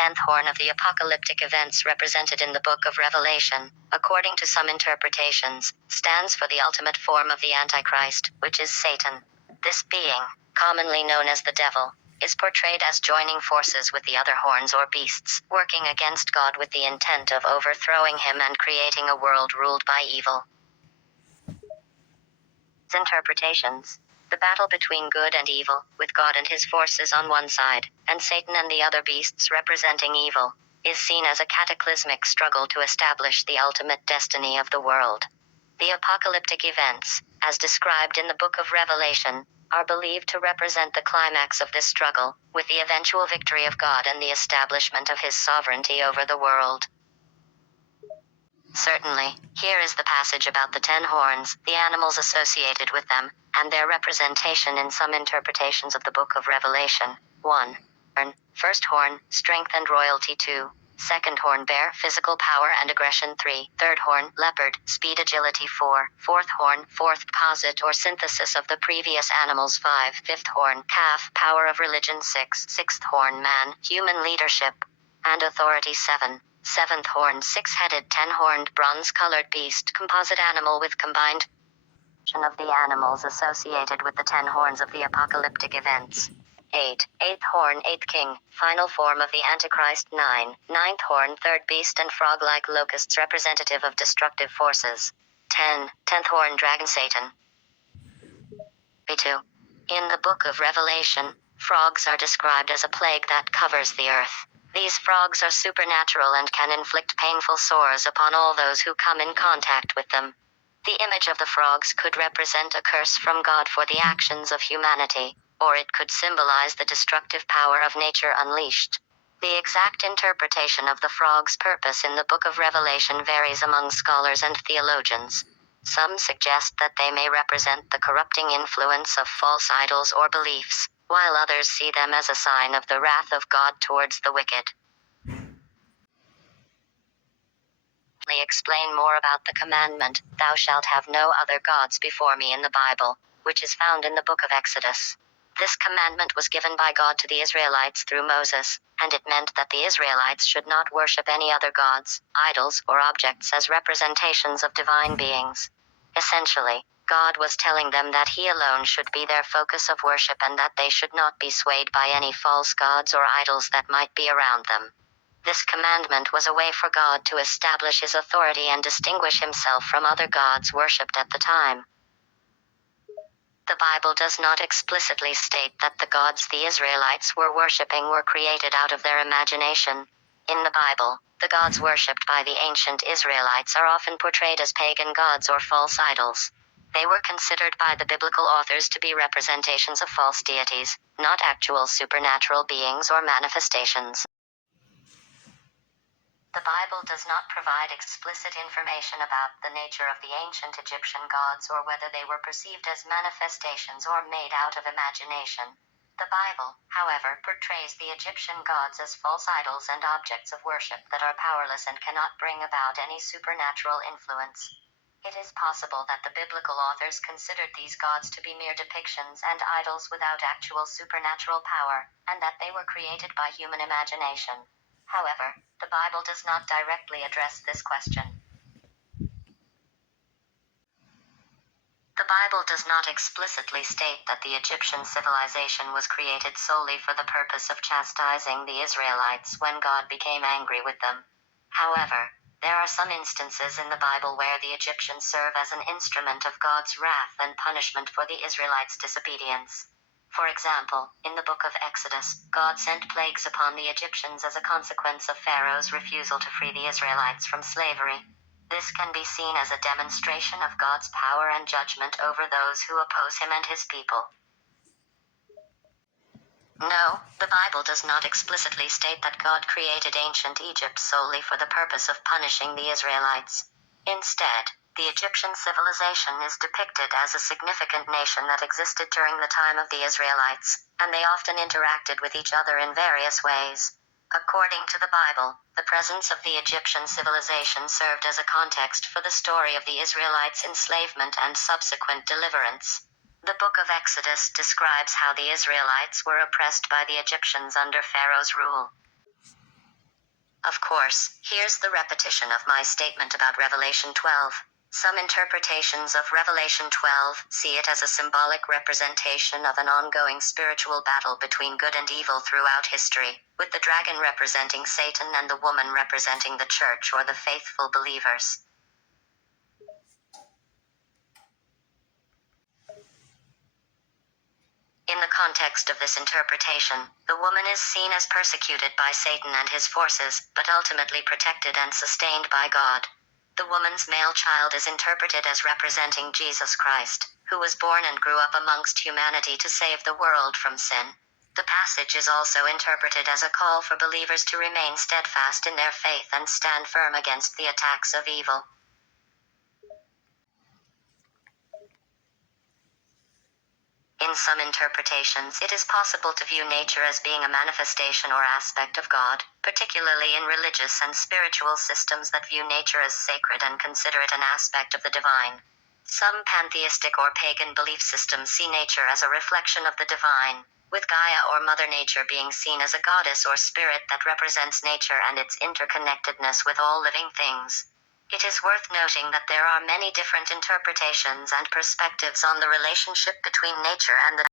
10th horn of the apocalyptic events represented in the book of Revelation, according to some interpretations, stands for the ultimate form of the Antichrist, which is Satan. This being, commonly known as the devil, is portrayed as joining forces with the other horns or beasts, working against God with the intent of overthrowing him and creating a world ruled by evil. Interpretations. The battle between good and evil, with God and his forces on one side, and Satan and the other beasts representing evil, is seen as a cataclysmic struggle to establish the ultimate destiny of the world. The apocalyptic events, as described in the book of Revelation, are believed to represent the climax of this struggle, with the eventual victory of God and the establishment of his sovereignty over the world. Certainly, here is the passage about the 10 horns, the animals associated with them, and their representation in some interpretations of the book of Revelation. 1. First horn, strength and royalty. 2. Second horn, bear, physical power and aggression. 3. Third horn, leopard, speed, agility. 4. Fourth horn, fourth posit or synthesis of the previous animals. 5. Fifth horn, calf, power of religion. 6. Sixth horn, man, human leadership and authority. 7. Seventh horn, six-headed, 10-horned, bronze-colored beast, composite animal with combined of the animals associated with the 10 horns of the apocalyptic events. 8. Eighth horn, eighth king, final form of the Antichrist. 9. Ninth horn, third beast and frog-like locusts representative of destructive forces. 10. Tenth horn, dragon, Satan. B2. In the book of Revelation, frogs are described as a plague that covers the earth. These frogs are supernatural and can inflict painful sores upon all those who come in contact with them. The image of the frogs could represent a curse from God for the actions of humanity, or it could symbolize the destructive power of nature unleashed. The exact interpretation of the frog's purpose in the book of Revelation varies among scholars and theologians. Some suggest that they may represent the corrupting influence of false idols or beliefs, while others see them as a sign of the wrath of God towards the wicked. Explain more about the commandment, "Thou shalt have no other gods before me" in the Bible, which is found in the book of Exodus. This commandment was given by God to the Israelites through Moses, and it meant that the Israelites should not worship any other gods, idols, or objects as representations of divine beings. Essentially, God was telling them that he alone should be their focus of worship and that they should not be swayed by any false gods or idols that might be around them. This commandment was a way for God to establish his authority and distinguish himself from other gods worshipped at the time. The Bible does not explicitly state that the gods the Israelites were worshipping were created out of their imagination. In the Bible, the gods worshipped by the ancient Israelites are often portrayed as pagan gods or false idols. They were considered by the biblical authors to be representations of false deities, not actual supernatural beings or manifestations. The Bible does not provide explicit information about the nature of the ancient Egyptian gods or whether they were perceived as manifestations or made out of imagination. The Bible, however, portrays the Egyptian gods as false idols and objects of worship that are powerless and cannot bring about any supernatural influence. It is possible that the biblical authors considered these gods to be mere depictions and idols without actual supernatural power, and that they were created by human imagination. However, the Bible does not directly address this question. The Bible does not explicitly state that the Egyptian civilization was created solely for the purpose of chastising the Israelites when God became angry with them. However, there are some instances in the Bible where the Egyptians serve as an instrument of God's wrath and punishment for the Israelites' disobedience. For example, in the book of Exodus, God sent plagues upon the Egyptians as a consequence of Pharaoh's refusal to free the Israelites from slavery. This can be seen as a demonstration of God's power and judgment over those who oppose him and his people. No, the Bible does not explicitly state that God created ancient Egypt solely for the purpose of punishing the Israelites. Instead, the Egyptian civilization is depicted as a significant nation that existed during the time of the Israelites, and they often interacted with each other in various ways. According to the Bible, the presence of the Egyptian civilization served as a context for the story of the Israelites' enslavement and subsequent deliverance. The book of Exodus describes how the Israelites were oppressed by the Egyptians under Pharaoh's rule. Of course, here's the repetition of my statement about Revelation 12. Some interpretations of Revelation 12 see it as a symbolic representation of an ongoing spiritual battle between good and evil throughout history, with the dragon representing Satan and the woman representing the church or the faithful believers. In the context of this interpretation, the woman is seen as persecuted by Satan and his forces, but ultimately protected and sustained by God. The woman's male child is interpreted as representing Jesus Christ, who was born and grew up amongst humanity to save the world from sin. The passage is also interpreted as a call for believers to remain steadfast in their faith and stand firm against the attacks of evil. In some interpretations, it is possible to view nature as being a manifestation or aspect of God, particularly in religious and spiritual systems that view nature as sacred and consider it an aspect of the divine. Some pantheistic or pagan belief systems see nature as a reflection of the divine, with Gaia or Mother Nature being seen as a goddess or spirit that represents nature and its interconnectedness with all living things. It is worth noting that there are many different interpretations and perspectives on the relationship between nature and the